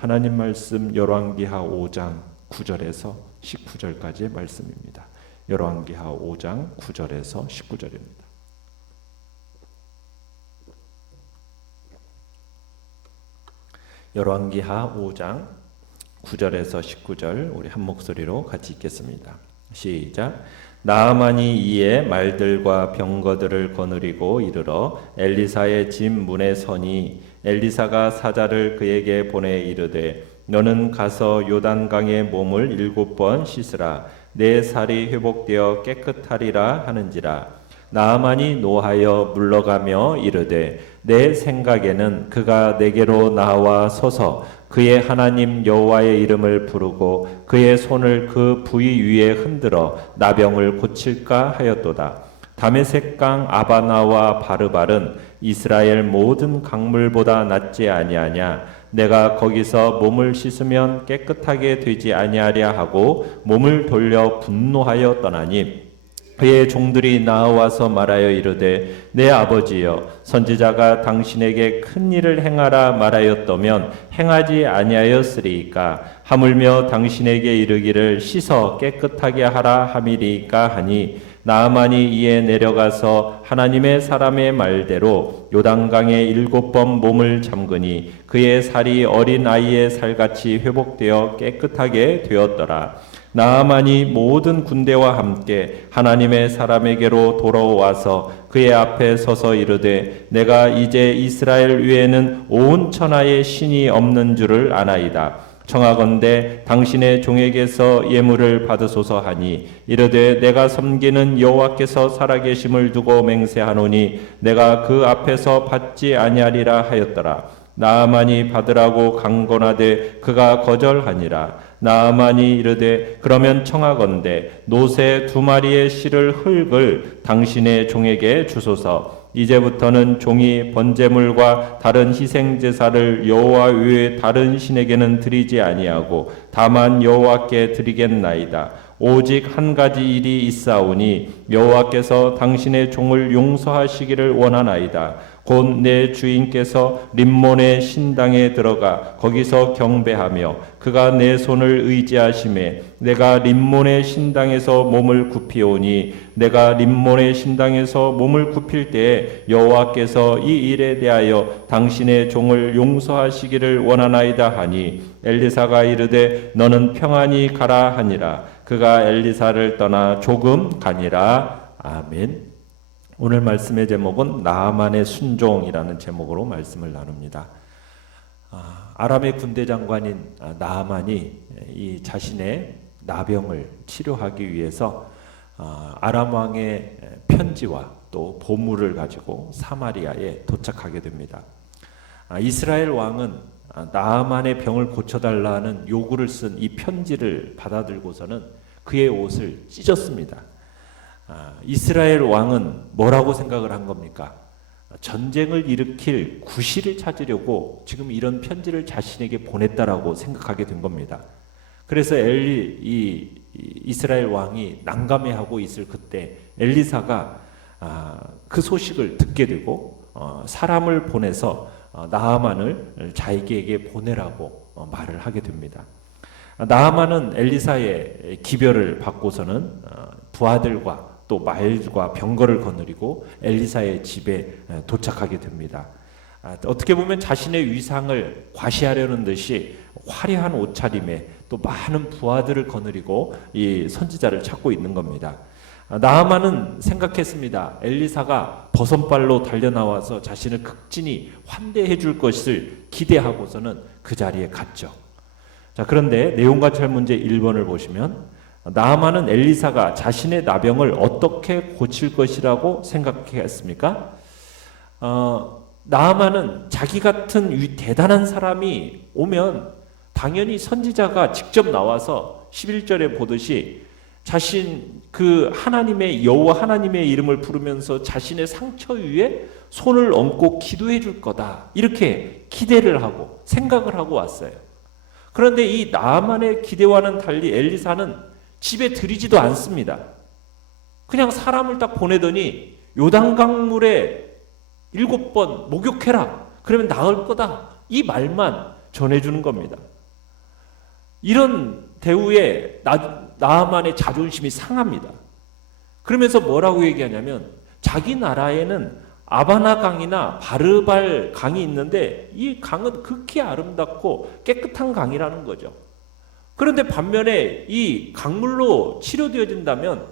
하나님 말씀 열왕기하 5장 9절에서 19절까지의 말씀입니다. 열왕기하 5장 9절에서 19절입니다. 열왕기하 5장 9절에서 19절 우리 한 목소리로 같이 읽겠습니다. 시작. 나아만이 이에 말들과 병거들을 거느리고 이르러 엘리사의 집 문에 서니 엘리사가 사자를 그에게 보내 이르되 너는 가서 요단강에 몸을 7번 씻으라 내 살이 회복되어 깨끗하리라 하는지라. 나아만이 노하여 물러가며 이르되 내 생각에는 그가 내게로 나와 서서 그의 하나님 여호와의 이름을 부르고 그의 손을 그 부위 위에 흔들어 나병을 고칠까 하였도다. 다메섹강 아바나와 바르발은 이스라엘 모든 강물보다 낫지 아니하냐. 내가 거기서 몸을 씻으면 깨끗하게 되지 아니하랴 하고 몸을 돌려 분노하여 떠나니 그의 종들이 나와서 말하여 이르되 내 아버지여 선지자가 당신에게 큰 일을 행하라 말하였더면 행하지 아니하였으리이까. 하물며 당신에게 이르기를 씻어 깨끗하게 하라 함이리이까 하니 나아만이 이에 내려가서 하나님의 사람의 말대로 요단강에 7번 몸을 잠그니 그의 살이 어린 아이의 살같이 회복되어 깨끗하게 되었더라. 나아만이 모든 군대와 함께 하나님의 사람에게로 돌아와서 그의 앞에 서서 이르되 내가 이제 이스라엘 위에는 온 천하에 신이 없는 줄을 아나이다. 청하건대 당신의 종에게서 예물을 받으소서 하니 이르되 내가 섬기는 여호와께서 살아계심을 두고 맹세하노니 내가 그 앞에서 받지 아니하리라 하였더라. 나아만이 받으라고 강권하되 그가 거절하니라. 나아만이 이르되 그러면 청하건대 노새 2마리의 실을 흙을 당신의 종에게 주소서. 이제부터는 종이 번제물과 다른 희생제사를 여호와 외에 다른 신에게는 드리지 아니하고 다만 여호와께 드리겠나이다. 오직 한 가지 일이 있사오니 여호와께서 당신의 종을 용서하시기를 원하나이다. 곧 내 주인께서 림몬의 신당에 들어가 거기서 경배하며 그가 내 손을 의지하심에 내가 림몬의 신당에서 몸을 굽히오니 내가 림몬의 신당에서 몸을 굽힐 때에 여호와께서 이 일에 대하여 당신의 종을 용서하시기를 원하나이다 하니 엘리사가 이르되 너는 평안히 가라 하니라. 그가 엘리사를 떠나 조금 가니라. 아멘. 오늘 말씀의 제목은 나아만의 순종이라는 제목으로 말씀을 나눕니다. 아람의 군대 장관인 나아만이 이 자신의 나병을 치료하기 위해서 아람 왕의 편지와 또 보물을 가지고 사마리아에 도착하게 됩니다. 이스라엘 왕은 나아만의 병을 고쳐달라는 요구를 쓴 이 편지를 받아들고서는 그의 옷을 찢었습니다. 이스라엘 왕은 뭐라고 생각을 한 겁니까? 전쟁을 일으킬 구실을 찾으려고 지금 이런 편지를 자신에게 보냈다라고 생각하게 된 겁니다. 그래서 이스라엘 왕이 난감해하고 있을 그때 엘리사가 그 소식을 듣게 되고 사람을 보내서 나아만을 자기에게 보내라고 말을 하게 됩니다. 나아만은 엘리사의 기별을 받고서는 부하들과 또 말과 병거를 거느리고 엘리사의 집에 도착하게 됩니다. 어떻게 보면 자신의 위상을 과시하려는 듯이 화려한 옷차림에 또 많은 부하들을 거느리고 이 선지자를 찾고 있는 겁니다. 나아만은 생각했습니다. 엘리사가 버선발로 달려나와서 자신을 극진히 환대해 줄 것을 기대하고서는 그 자리에 갔죠. 자, 그런데 내용과찰 문제 1번을 보시면 나아만은 엘리사가 자신의 나병을 어떻게 고칠 것이라고 생각했습니까? 나아만은 자기 같은 대단한 사람이 오면 당연히 선지자가 직접 나와서 11절에 보듯이 자신 그 하나님의 여호와 하나님의 이름을 부르면서 자신의 상처 위에 손을 얹고 기도해 줄 거다. 이렇게 기대를 하고 생각을 하고 왔어요. 그런데 이 나아만의 기대와는 달리 엘리사는 집에 들이지도 않습니다. 그냥 사람을 딱 보내더니 요단강물에 7번 목욕해라. 그러면 나을 거다. 이 말만 전해주는 겁니다. 이런 대우에 나아만의 자존심이 상합니다. 그러면서 뭐라고 얘기하냐면 자기 나라에는 아바나 강이나 바르발 강이 있는데 이 강은 극히 아름답고 깨끗한 강이라는 거죠. 그런데 반면에 이 강물로 치료되어진다면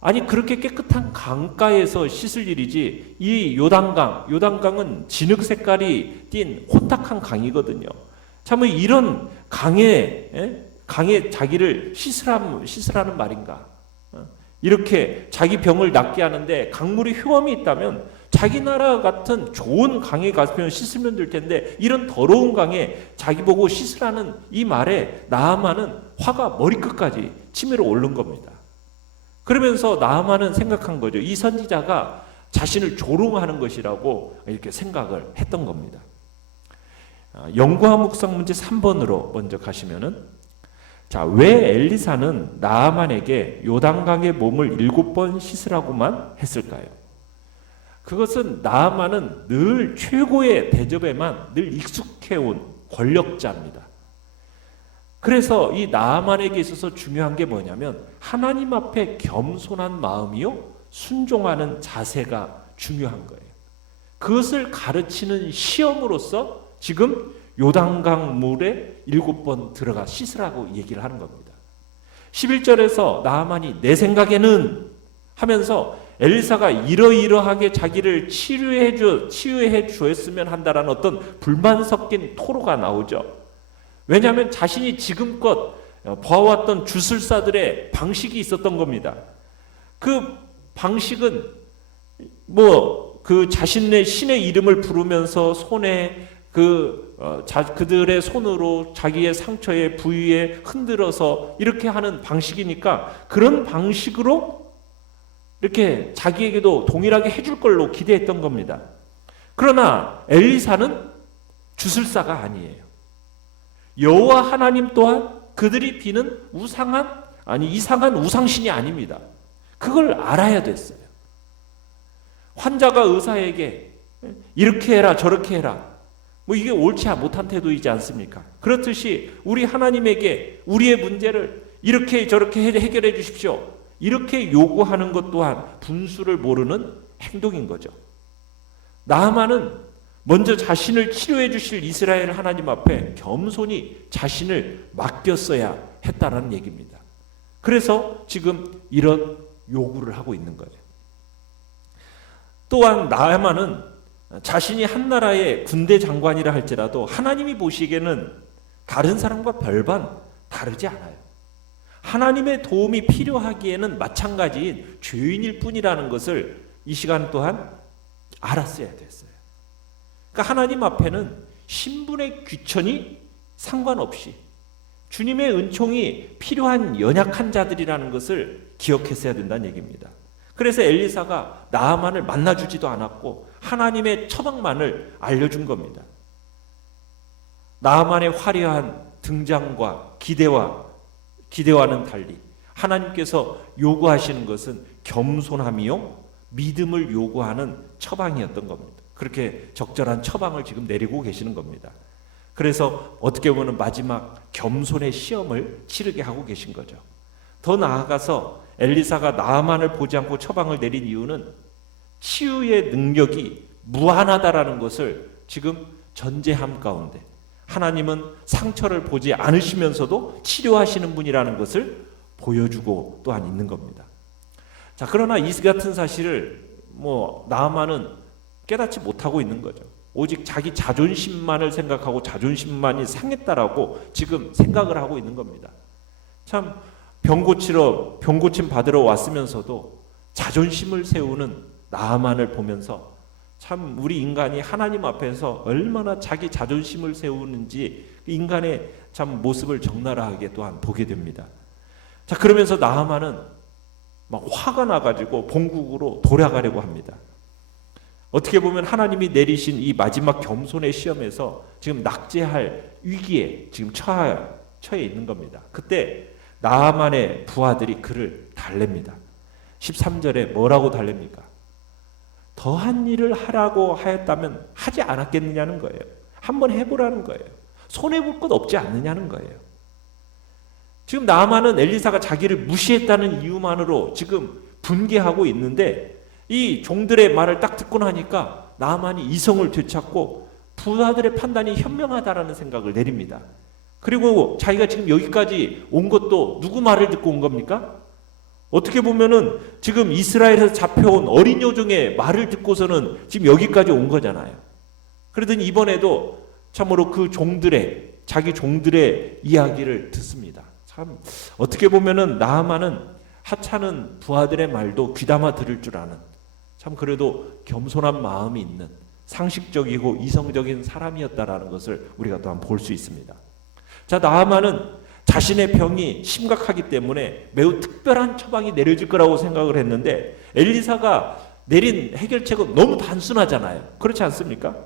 아니 그렇게 깨끗한 강가에서 씻을 일이지 이 요단강은 진흙 색깔이 띤 혼탁한 강이거든요. 참 이런 강에 자기를 씻으라는 말인가? 이렇게 자기 병을 낫게 하는데 강물이 효험이 있다면 자기 나라 같은 좋은 강에 가서 씻으면 될 텐데 이런 더러운 강에 자기 보고 씻으라는 이 말에 나아만은 화가 머리끝까지 치밀어 오른 겁니다. 그러면서 나아만은 생각한 거죠. 이 선지자가 자신을 조롱하는 것이라고 이렇게 생각을 했던 겁니다. 연구와 묵상 문제 3번으로 먼저 가시면은 자, 왜 엘리사는 나아만에게 요단강의 몸을 7번 씻으라고만 했을까요? 그것은 나아만은 늘 최고의 대접에만 늘 익숙해온 권력자입니다. 그래서 이 나아만에게 있어서 중요한 게 뭐냐면 하나님 앞에 겸손한 마음이요 순종하는 자세가 중요한 거예요. 그것을 가르치는 시험으로서 지금 요단강 물에 7번 들어가 씻으라고 얘기를 하는 겁니다. 11절에서 나아만이 내 생각에는 하면서 엘리사가 이러이러하게 자기를 치유해 주었으면 한다라는 어떤 불만 섞인 토로가 나오죠. 왜냐하면 자신이 지금껏 보아왔던 주술사들의 방식이 있었던 겁니다. 그 방식은 그 자신의 신의 이름을 부르면서 손에 그들의 손으로 자기의 상처의 부위에 흔들어서 이렇게 하는 방식이니까 그런 방식으로 이렇게 자기에게도 동일하게 해줄 걸로 기대했던 겁니다. 그러나 엘리사는 주술사가 아니에요. 여호와 하나님 또한 그들이 비는 이상한 우상신이 아닙니다. 그걸 알아야 됐어요. 환자가 의사에게 이렇게 해라 저렇게 해라 이게 옳지 못한 태도이지 않습니까? 그렇듯이 우리 하나님에게 우리의 문제를 이렇게 저렇게 해결해 주십시오. 이렇게 요구하는 것 또한 분수를 모르는 행동인 거죠. 나아만은 먼저 자신을 치료해 주실 이스라엘 하나님 앞에 겸손히 자신을 맡겼어야 했다는 얘기입니다. 그래서 지금 이런 요구를 하고 있는 거예요. 또한 나아만은 자신이 한 나라의 군대 장관이라 할지라도 하나님이 보시기에는 다른 사람과 별반 다르지 않아요. 하나님의 도움이 필요하기에는 마찬가지인 죄인일 뿐이라는 것을 이 시간 또한 알았어야 됐어요. 그러니까 하나님 앞에는 신분의 귀천이 상관없이 주님의 은총이 필요한 연약한 자들이라는 것을 기억했어야 된다는 얘기입니다. 그래서 엘리사가 나아만을 만나주지도 않았고 하나님의 처방만을 알려준 겁니다. 나아만의 화려한 등장과 기대와는 달리 하나님께서 요구하시는 것은 겸손함이요 믿음을 요구하는 처방이었던 겁니다. 그렇게 적절한 처방을 지금 내리고 계시는 겁니다. 그래서 어떻게 보면 마지막 겸손의 시험을 치르게 하고 계신 거죠. 더 나아가서 엘리사가 나아만을 보지 않고 처방을 내린 이유는 치유의 능력이 무한하다라는 것을 지금 전제함 가운데 하나님은 상처를 보지 않으시면서도 치료하시는 분이라는 것을 보여주고 또한 있는 겁니다. 자, 그러나 이 같은 사실을 나아만은 깨닫지 못하고 있는 거죠. 오직 자기 자존심만을 생각하고 자존심만이 상했다라고 지금 생각을 하고 있는 겁니다. 참 병고침 받으러 왔으면서도 자존심을 세우는 나아만을 보면서 참 우리 인간이 하나님 앞에서 얼마나 자기 자존심을 세우는지 인간의 참 모습을 적나라하게 또한 보게 됩니다. 자, 그러면서 나아만은 막 화가 나가지고 본국으로 돌아가려고 합니다. 어떻게 보면 하나님이 내리신 이 마지막 겸손의 시험에서 지금 낙제할 위기에 지금 처해 있는 겁니다. 그때 나아만의 부하들이 그를 달랩니다. 13절에 뭐라고 달랩니까? 더한 일을 하라고 하였다면 하지 않았겠느냐는 거예요. 한번 해보라는 거예요. 손해볼 것 없지 않느냐는 거예요. 지금 나아만은 엘리사가 자기를 무시했다는 이유만으로 지금 분개하고 있는데, 이 종들의 말을 딱 듣고 나니까 나아만이 이성을 되찾고 부하들의 판단이 현명하다라는 생각을 내립니다. 그리고 자기가 지금 여기까지 온 것도 누구 말을 듣고 온 겁니까? 어떻게 보면은 지금 이스라엘에서 잡혀온 어린 여종의 말을 듣고서는 지금 여기까지 온 거잖아요. 그러더니 이번에도 참으로 그 종들의, 자기 종들의 이야기를 듣습니다. 참 어떻게 보면은 나아만은 하찮은 부하들의 말도 귀담아 들을 줄 아는, 참 그래도 겸손한 마음이 있는 상식적이고 이성적인 사람이었다라는 것을 우리가 또한 볼 수 있습니다. 자, 나아만은 자신의 병이 심각하기 때문에 매우 특별한 처방이 내려질 거라고 생각을 했는데, 엘리사가 내린 해결책은 너무 단순하잖아요. 그렇지 않습니까?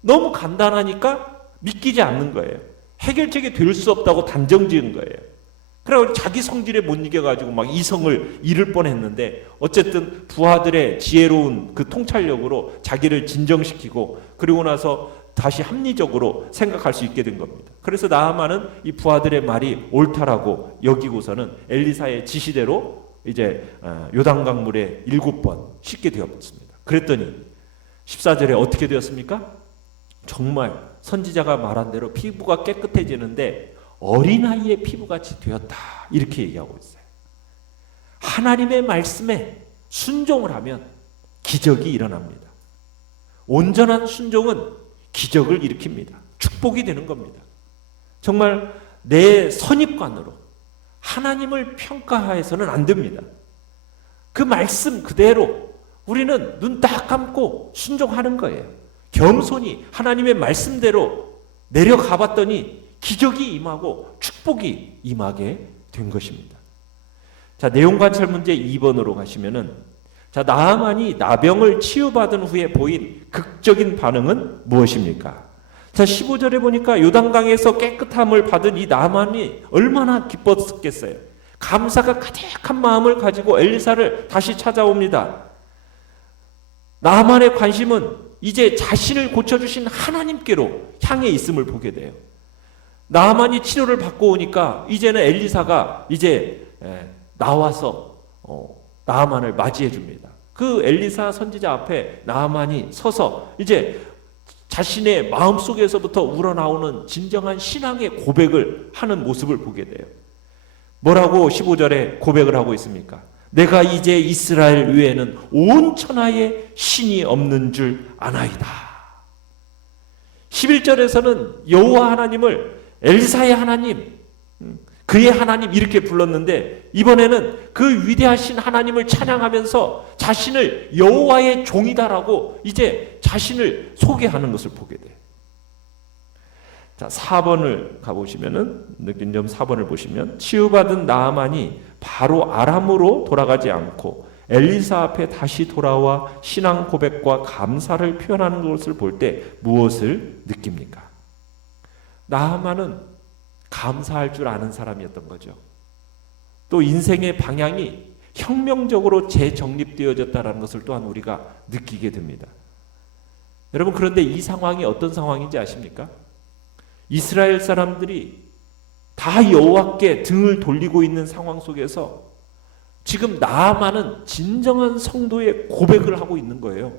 너무 간단하니까 믿기지 않는 거예요. 해결책이 될 수 없다고 단정지은 거예요. 그래서 자기 성질에 못 이겨가지고 막 이성을 잃을 뻔했는데, 어쨌든 부하들의 지혜로운 그 통찰력으로 자기를 진정시키고, 그리고 나서 다시 합리적으로 생각할 수 있게 된 겁니다. 그래서 나아만은 이 부하들의 말이 옳다라고 여기고서는 엘리사의 지시대로 이제 요단강물에 7번 씻게 되었습니다. 그랬더니 14절에 어떻게 되었습니까? 정말 선지자가 말한 대로 피부가 깨끗해지는데 어린아이의 피부같이 되었다, 이렇게 얘기하고 있어요. 하나님의 말씀에 순종을 하면 기적이 일어납니다. 온전한 순종은 기적을 일으킵니다. 축복이 되는 겁니다. 정말 내 선입관으로 하나님을 평가해서는 안 됩니다. 그 말씀 그대로 우리는 눈 딱 감고 순종하는 거예요. 겸손히 하나님의 말씀대로 내려가 봤더니 기적이 임하고 축복이 임하게 된 것입니다. 자, 내용 관찰 문제 2번으로 가시면은, 자, 나아만이 나병을 치유받은 후에 보인 극적인 반응은 무엇입니까? 자, 15절에 보니까 요단강에서 깨끗함을 받은 이 나아만이 얼마나 기뻤겠어요. 감사가 가득한 마음을 가지고 엘리사를 다시 찾아옵니다. 나아만의 관심은 이제 자신을 고쳐주신 하나님께로 향해 있음을 보게 돼요. 나아만이 치료를 받고 오니까 이제는 엘리사가 이제 나와서 나아만을 맞이해 줍니다. 그 엘리사 선지자 앞에 나아만이 서서 이제 자신의 마음속에서부터 우러나오는 진정한 신앙의 고백을 하는 모습을 보게 돼요. 뭐라고 15절에 고백을 하고 있습니까? 내가 이제 이스라엘 위에는 온 천하에 신이 없는 줄 아나이다. 11절에서는 여호와 하나님을 엘리사의 하나님, 그의 하나님 이렇게 불렀는데, 이번에는 그 위대하신 하나님을 찬양하면서 자신을 여호와의 종이다라고 이제 자신을 소개하는 것을 보게 돼요. 자, 4번을 가보시면은, 느낀 점 4번을 보시면, 치유받은 나아만이 바로 아람으로 돌아가지 않고 엘리사 앞에 다시 돌아와 신앙 고백과 감사를 표현하는 것을 볼 때 무엇을 느낍니까? 나아만은 감사할 줄 아는 사람이었던 거죠. 또 인생의 방향이 혁명적으로 재정립되어졌다는 것을 또한 우리가 느끼게 됩니다. 여러분, 그런데 이 상황이 어떤 상황인지 아십니까? 이스라엘 사람들이 다 여호와께 등을 돌리고 있는 상황 속에서 지금 나아만은 진정한 성도의 고백을 하고 있는 거예요.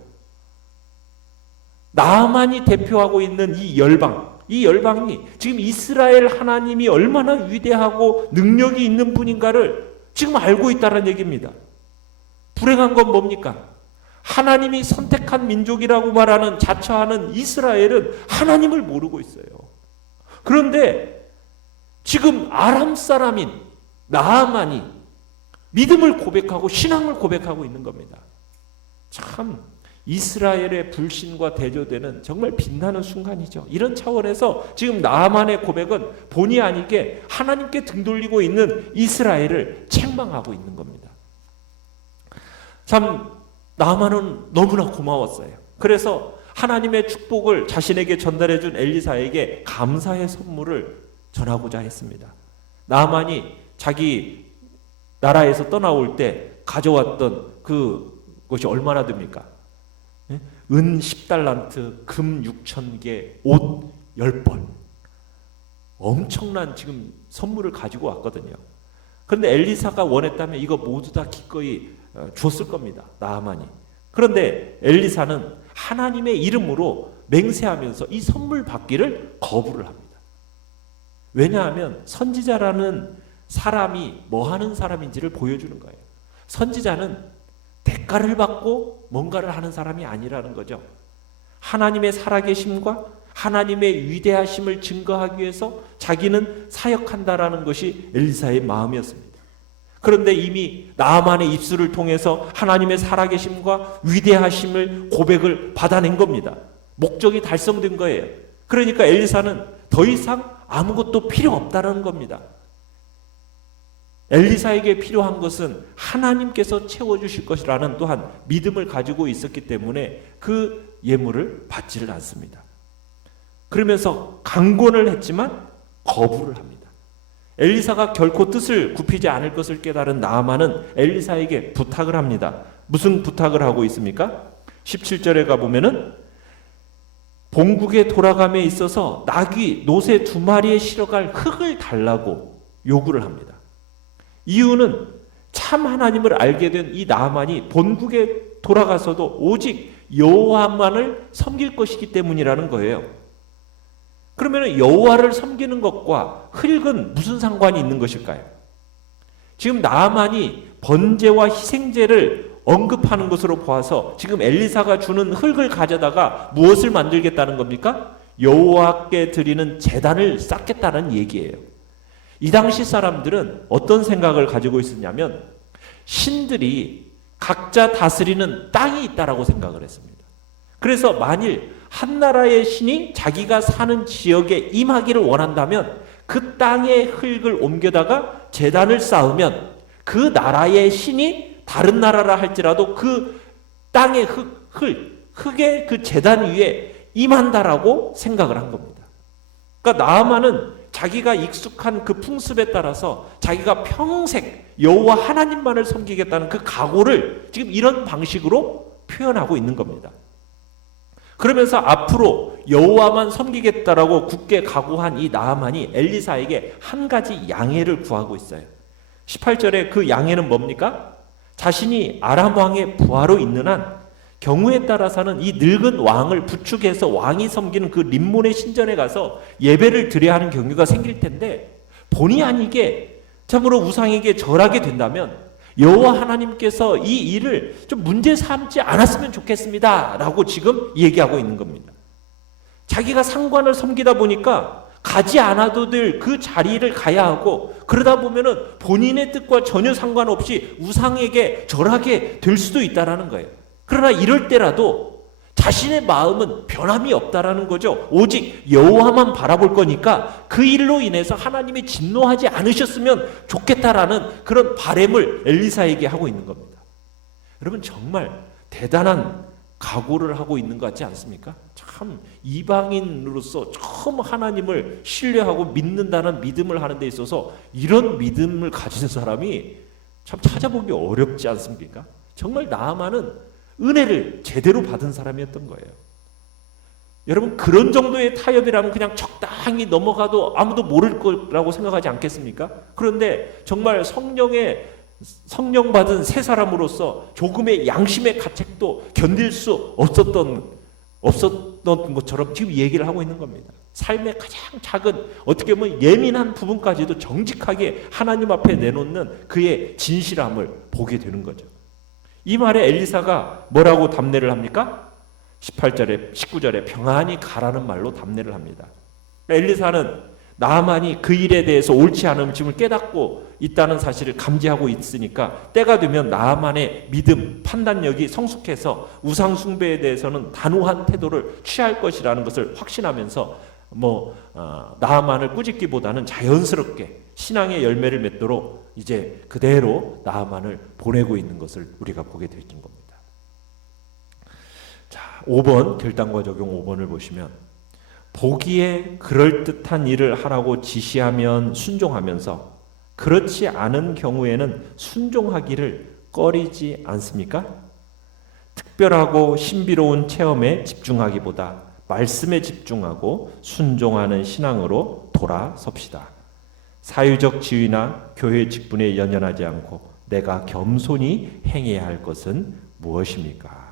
나아만이 대표하고 있는 이 열방이 지금 이스라엘 하나님이 얼마나 위대하고 능력이 있는 분인가를 지금 알고 있다는 얘기입니다. 불행한 건 뭡니까? 하나님이 선택한 민족이라고 말하는 자처하는 이스라엘은 하나님을 모르고 있어요. 그런데 지금 아람 사람인 나아만이 믿음을 고백하고 신앙을 고백하고 있는 겁니다. 참 이스라엘의 불신과 대조되는 정말 빛나는 순간이죠. 이런 차원에서 지금 나아만의 고백은 본의 아니게 하나님께 등 돌리고 있는 이스라엘을 책망하고 있는 겁니다. 참 나아만은 너무나 고마웠어요. 그래서 하나님의 축복을 자신에게 전달해 준 엘리사에게 감사의 선물을 전하고자 했습니다. 나아만이 자기 나라에서 떠나올 때 가져왔던 그것이 얼마나 됩니까? 은 10달란트, 금 6,000개, 옷 10벌. 엄청난 지금 선물을 가지고 왔거든요. 그런데 엘리사가 원했다면 이거 모두 다 기꺼이 줬을 겁니다. 나아만이. 그런데 엘리사는 하나님의 이름으로 맹세하면서 이 선물 받기를 거부를 합니다. 왜냐하면 선지자라는 사람이 뭐 하는 사람인지를 보여주는 거예요. 선지자는 대가를 받고 뭔가를 하는 사람이 아니라는 거죠. 하나님의 살아계심과 하나님의 위대하심을 증거하기 위해서 자기는 사역한다라는 것이 엘리사의 마음이었습니다. 그런데 이미 나아만의 입술을 통해서 하나님의 살아계심과 위대하심을 고백을 받아낸 겁니다. 목적이 달성된 거예요. 그러니까 엘리사는 더 이상 아무것도 필요 없다는 겁니다. 엘리사에게 필요한 것은 하나님께서 채워주실 것이라는 또한 믿음을 가지고 있었기 때문에 그 예물을 받지를 않습니다. 그러면서 강권을 했지만 거부를 합니다. 엘리사가 결코 뜻을 굽히지 않을 것을 깨달은 나아만은 엘리사에게 부탁을 합니다. 무슨 부탁을 하고 있습니까? 17절에 가보면은 본국에 돌아감에 있어서 나귀, 노새 2마리에 실어갈 흙을 달라고 요구를 합니다. 이유는 참 하나님을 알게 된 이 나아만이 본국에 돌아가서도 오직 여호와만을 섬길 것이기 때문이라는 거예요. 그러면 여호와를 섬기는 것과 흙은 무슨 상관이 있는 것일까요? 지금 나아만이 번제와 희생제를 언급하는 것으로 보아서 지금 엘리사가 주는 흙을 가져다가 무엇을 만들겠다는 겁니까? 여호와께 드리는 제단을 쌓겠다는 얘기예요. 이 당시 사람들은 어떤 생각을 가지고 있었냐면 신들이 각자 다스리는 땅이 있다라고 생각을 했습니다. 그래서 만일 한 나라의 신이 자기가 사는 지역에 임하기를 원한다면 그 땅의 흙을 옮겨다가 제단을 쌓으면 그 나라의 신이 다른 나라라 할지라도 그 땅의 흙의 그 제단 위에 임한다라고 생각을 한 겁니다. 그러니까 나아만은 자기가 익숙한 그 풍습에 따라서 자기가 평생 여호와 하나님만을 섬기겠다는 그 각오를 지금 이런 방식으로 표현하고 있는 겁니다. 그러면서 앞으로 여호와만 섬기겠다라고 굳게 각오한 이 나아만이 엘리사에게 한 가지 양해를 구하고 있어요. 18절에 그 양해는 뭡니까? 자신이 아람 왕의 부하로 있는 한 경우에 따라서는 이 늙은 왕을 부축해서 왕이 섬기는 그 림몬의 신전에 가서 예배를 드려야 하는 경우가 생길 텐데 본의 아니게 참으로 우상에게 절하게 된다면 여호와 하나님께서 이 일을 좀 문제 삼지 않았으면 좋겠습니다 라고 지금 얘기하고 있는 겁니다. 자기가 상관을 섬기다 보니까 가지 않아도 될 그 자리를 가야 하고 그러다 보면은 본인의 뜻과 전혀 상관없이 우상에게 절하게 될 수도 있다라는 거예요. 그러나 이럴 때라도 자신의 마음은 변함이 없다라는 거죠. 오직 여호와만 바라볼 거니까 그 일로 인해서 하나님이 진노하지 않으셨으면 좋겠다라는 그런 바람을 엘리사에게 하고 있는 겁니다. 여러분 정말 대단한 각오를 하고 있는 것 같지 않습니까? 참 이방인으로서 처음 하나님을 신뢰하고 믿는다는 믿음을 하는 데 있어서 이런 믿음을 가진 사람이 참 찾아보기 어렵지 않습니까? 정말 나아만은 은혜를 제대로 받은 사람이었던 거예요. 여러분 그런 정도의 타협이라면 그냥 적당히 넘어가도 아무도 모를 거라고 생각하지 않겠습니까? 그런데 정말 성령 받은 새 사람으로서 조금의 양심의 가책도 견딜 수 없었던 것처럼 지금 얘기를 하고 있는 겁니다. 삶의 가장 작은 어떻게 보면 예민한 부분까지도 정직하게 하나님 앞에 내놓는 그의 진실함을 보게 되는 거죠. 이 말에 엘리사가 뭐라고 답례를 합니까? 18절에 19절에 평안히 가라는 말로 답례를 합니다. 엘리사는 나아만이 그 일에 대해서 옳지 않은 점을 깨닫고 있다는 사실을 감지하고 있으니까 때가 되면 나아만의 믿음, 판단력이 성숙해서 우상 숭배에 대해서는 단호한 태도를 취할 것이라는 것을 확신하면서 나아만을 꾸짖기보다는 자연스럽게 신앙의 열매를 맺도록 이제 그대로 나아만을 보내고 있는 것을 우리가 보게 되는 겁니다. 자, 5번 결단과 적용 5번을 보시면 보기에 그럴듯한 일을 하라고 지시하면 순종하면서 그렇지 않은 경우에는 순종하기를 꺼리지 않습니까? 특별하고 신비로운 체험에 집중하기보다 말씀에 집중하고 순종하는 신앙으로 돌아섭시다. 사회적 지위나 교회 직분에 연연하지 않고 내가 겸손히 행해야 할 것은 무엇입니까?